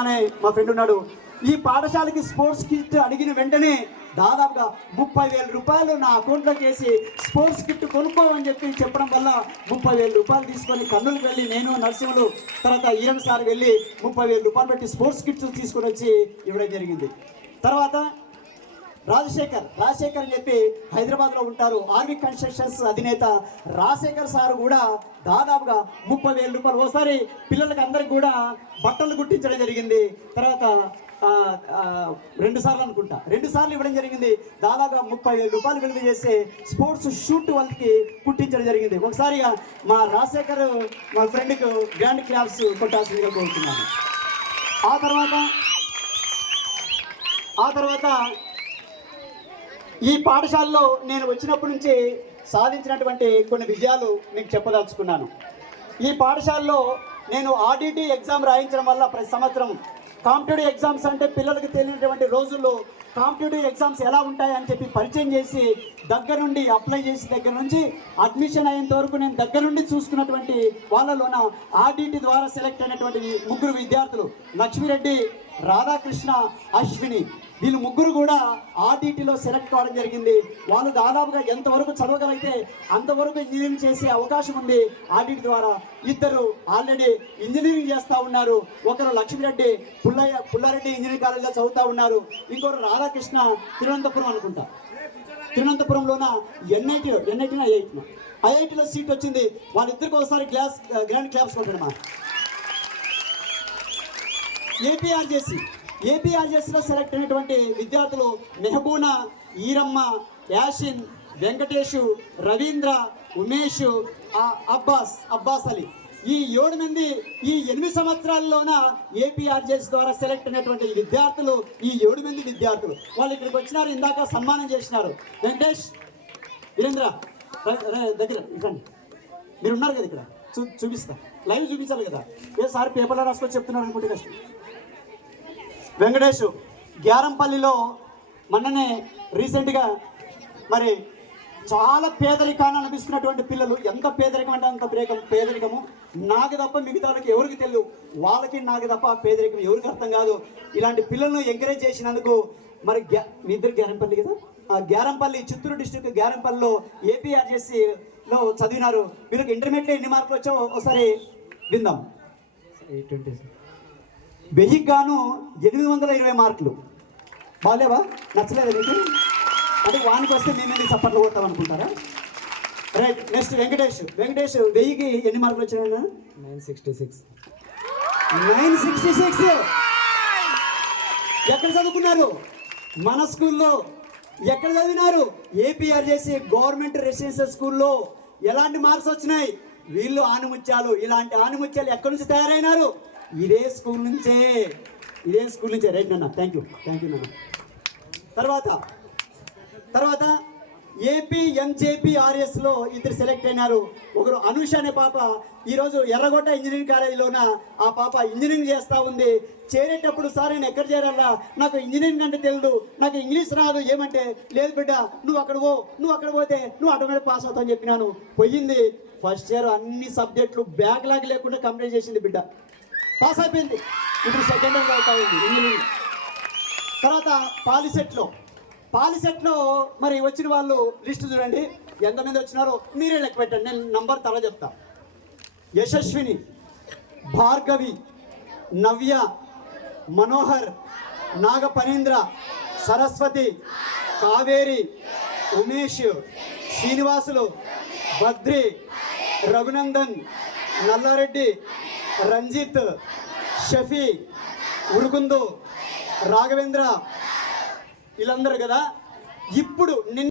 అనే మా ఫ్రెండ్ ఉన్నాడు. ఈ పాఠశాలకి స్పోర్ట్స్ కిట్ అడిగిన వెంటనే దాదాపుగా 30,000 రూపాయలు నా అకౌంట్లోకి వేసి స్పోర్ట్స్ కిట్ కొనుక్కోమని చెప్పడం వల్ల 30,000 రూపాయలు తీసుకొని కర్నూలుకి వెళ్ళి నేను నరసింహులు తర్వాత ఈరన్ సార్ వెళ్ళి 30,000 రూపాయలు పెట్టి స్పోర్ట్స్ కిట్స్ తీసుకొని వచ్చి ఇవ్వడం జరిగింది. తర్వాత రాజశేఖర్ అని చెప్పి హైదరాబాద్లో ఉంటారు. ఆర్వి కన్స్ట్రక్షన్స్ అధినేత రాజశేఖర్ సార్ కూడా దాదాపుగా 30,000 రూపాయలు ఓసారి పిల్లలకి అందరికి కూడా బట్టలు కుట్టించడం జరిగింది. తర్వాత 2 సార్లు అనుకుంటా 2 సార్లు ఇవ్వడం జరిగింది. దాదాపుగా 30,000 రూపాయలు విలువ చేసే స్పోర్ట్స్ షూట్ వాళ్ళకి కుట్టించడం జరిగింది. ఒకసారిగా మా రాజశేఖర్ మా ఫ్రెండ్కు గ్రాండ్ క్లాప్స్ కొట్టాల్సిందిగా కోరుతున్నాను. ఆ తర్వాత ఈ పాఠశాలలో నేను వచ్చినప్పటి నుంచి సాధించినటువంటి కొన్ని విజయాలు మీకు చెప్పదలుచుకున్నాను. ఈ పాఠశాలలో నేను ఆర్డిటి ఎగ్జామ్ రాయించడం వల్ల ప్రతి సంవత్సరం కాంపిటేటివ్ ఎగ్జామ్స్ అంటే పిల్లలకు తెలియనటువంటి రోజుల్లో కాంపిటేటివ్ ఎగ్జామ్స్ ఎలా ఉంటాయని చెప్పి పరిచయం చేసి దగ్గర నుండి అప్లై చేసి దగ్గర నుంచి అడ్మిషన్ అయ్యేంత వరకు నేను దగ్గర నుండి చూసుకున్నటువంటి వాళ్ళలోన ఆర్డిటి ద్వారా సెలెక్ట్ అయినటువంటి 3 విద్యార్థులు లక్ష్మీరెడ్డి, రాధాకృష్ణ, అశ్విని, వీళ్ళు 3 కూడా ఆర్డిటిలో సెలెక్ట్ కావడం జరిగింది. వాళ్ళు దాదాపుగా ఎంతవరకు చదవగలిగితే అంతవరకు ఇంజనీరింగ్ చేసే అవకాశం ఉంది ఆర్డిటి ద్వారా. 2 ఆల్రెడీ ఇంజనీరింగ్ చేస్తూ ఉన్నారు. ఒకరు లక్ష్మీరెడ్డి పుల్లారెడ్డి ఇంజనీరింగ్ కాలేజీలో చదువుతూ ఉన్నారు. ఇంకొకరు రాధాకృష్ణ తిరువనంతపురం అనుకుంటా, తిరువనంతపురంలోన ఐఐటిలో సీట్ వచ్చింది. వాళ్ళిద్దరికి ఒకసారి గ్రాండ్ క్లాప్స్ కొట్టడమా. ఏపీఆర్జేసీలో సెలెక్ట్ అయినటువంటి విద్యార్థులు మెహబూనా, ఈరమ్మ, యాషిన్, వెంకటేషు, రవీంద్ర, ఉమేష్, అబ్బాస్ అలీ. ఈ 7 మంది ఈ 8 సంవత్సరాల్లోన ఏపీఆర్జేసీ ద్వారా సెలెక్ట్ అయినటువంటి విద్యార్థులు. ఈ 7 మంది విద్యార్థులు వాళ్ళు ఇక్కడికి వచ్చినారు. ఇందాక సన్మానం చేసినారు. వెంకటేష్, వీరేంద్ర దగ్గర ఇవ్వండి. మీరు ఉన్నారు కదా ఇక్కడ, చూపిస్తా, లైవ్ చూపించాలి కదా. సార్ పేపర్లో రాసుకొని చెప్తున్నారు అనుకుంటే కష్టం. వెంకటేష్ గ్యారంపల్లిలో మొన్ననే రీసెంట్గా మరి చాలా పేదరికాన్ని అనిపిస్తున్నటువంటి పిల్లలు. ఎంత పేదరికం అంటే అంత పేదరికము. నాకు తప్ప మిగతా వాళ్ళకి ఎవరికి తెలియదు, వాళ్ళకి నాకు తప్ప పేదరికం ఎవరికి అర్థం కాదు. ఇలాంటి పిల్లలను ఎంకరేజ్ చేసినందుకు మరి మీ ఇద్దరు గ్యారంపల్లి కదా, గ్యారంపల్లి చిత్తూరు డిస్ట్రిక్ట్ గ్యారంపల్లిలో ఏపీఆర్జేసీలో చదివినారు. మీరు ఇంటర్మీడియట్లో ఎన్ని మార్కులు వచ్చావో ఒకసారి విందాం. 1000కి గాను 820 మార్కులు. బాగాలేవా? నచ్చలేదు మీకు? అంటే వానికి వస్తే మేమేది సపోర్ట్లు కొడతాం అనుకుంటారా? రైట్. నెక్స్ట్ వెంకటేష్ 1000కి ఎన్ని మార్కులు వచ్చాయన్నా? 966. ఎక్కడ చదువుకున్నారు? మన స్కూల్లో. ఎక్కడ చదివినారు? ఏపీఆర్జేసీ గవర్నమెంట్ రెసిడెన్షియల్ స్కూల్లో. ఎలాంటి మార్క్స్ వచ్చినాయి? వీళ్ళు ఆనిముత్యాలు. ఇలాంటి ఆనిముత్యాలు ఎక్కడి నుంచి తయారైనారు? ఇదే స్కూల్ నుంచే. రైట్ నాన్న, థ్యాంక్ యూ నాన్న. తర్వాత ఏపీఎంజేపీఆర్ఎస్లో 2 సెలెక్ట్ అయినారు. ఒకరు అనుష అనే పాప ఈరోజు ఎర్రగొట్ట ఇంజనీరింగ్ కాలేజీలోన ఆ పాప ఇంజనీరింగ్ చేస్తూ ఉంది. చేరేటప్పుడు సార్ నేను ఎక్కడ చేరాలా, నాకు ఇంజనీరింగ్ అంటే తెలియదు, నాకు ఇంగ్లీష్ రాదు. ఏమంటే లేదు బిడ్డ, నువ్వు అక్కడ పోతే నువ్వు ఆటోమేటిక్ పాస్ అవుతావు అని చెప్పినాను. పోయింది. ఫస్ట్ ఇయర్ అన్ని సబ్జెక్టులు బ్యాక్లాగ్ లేకుండా కంప్లీట్ చేసింది బిడ్డ. పాస్ అయిపోయింది. ఇప్పుడు సెకండ్ ఇయర్ అవుతా ఉంది ఇంజనీరింగ్. తర్వాత పాలిసెట్లో మరి వచ్చిన వాళ్ళు లిస్ట్ చూడండి ఎంతమంది వచ్చినారో మీరే లెక్క పెట్టండి. నేను నంబర్ తర్వాత చెప్తా. యశస్విని, భార్గవి, నవ్య, మనోహర్, నాగపనేంద్ర, సరస్వతి, కావేరి, ఉమేష్, శ్రీనివాసులు, బద్రి, రఘునందన్, నల్లారెడ్డి, రంజిత్, షఫీ, ఉరుకుందు, రాఘవేంద్ర, వీళ్ళందరూ కదా. ఇప్పుడు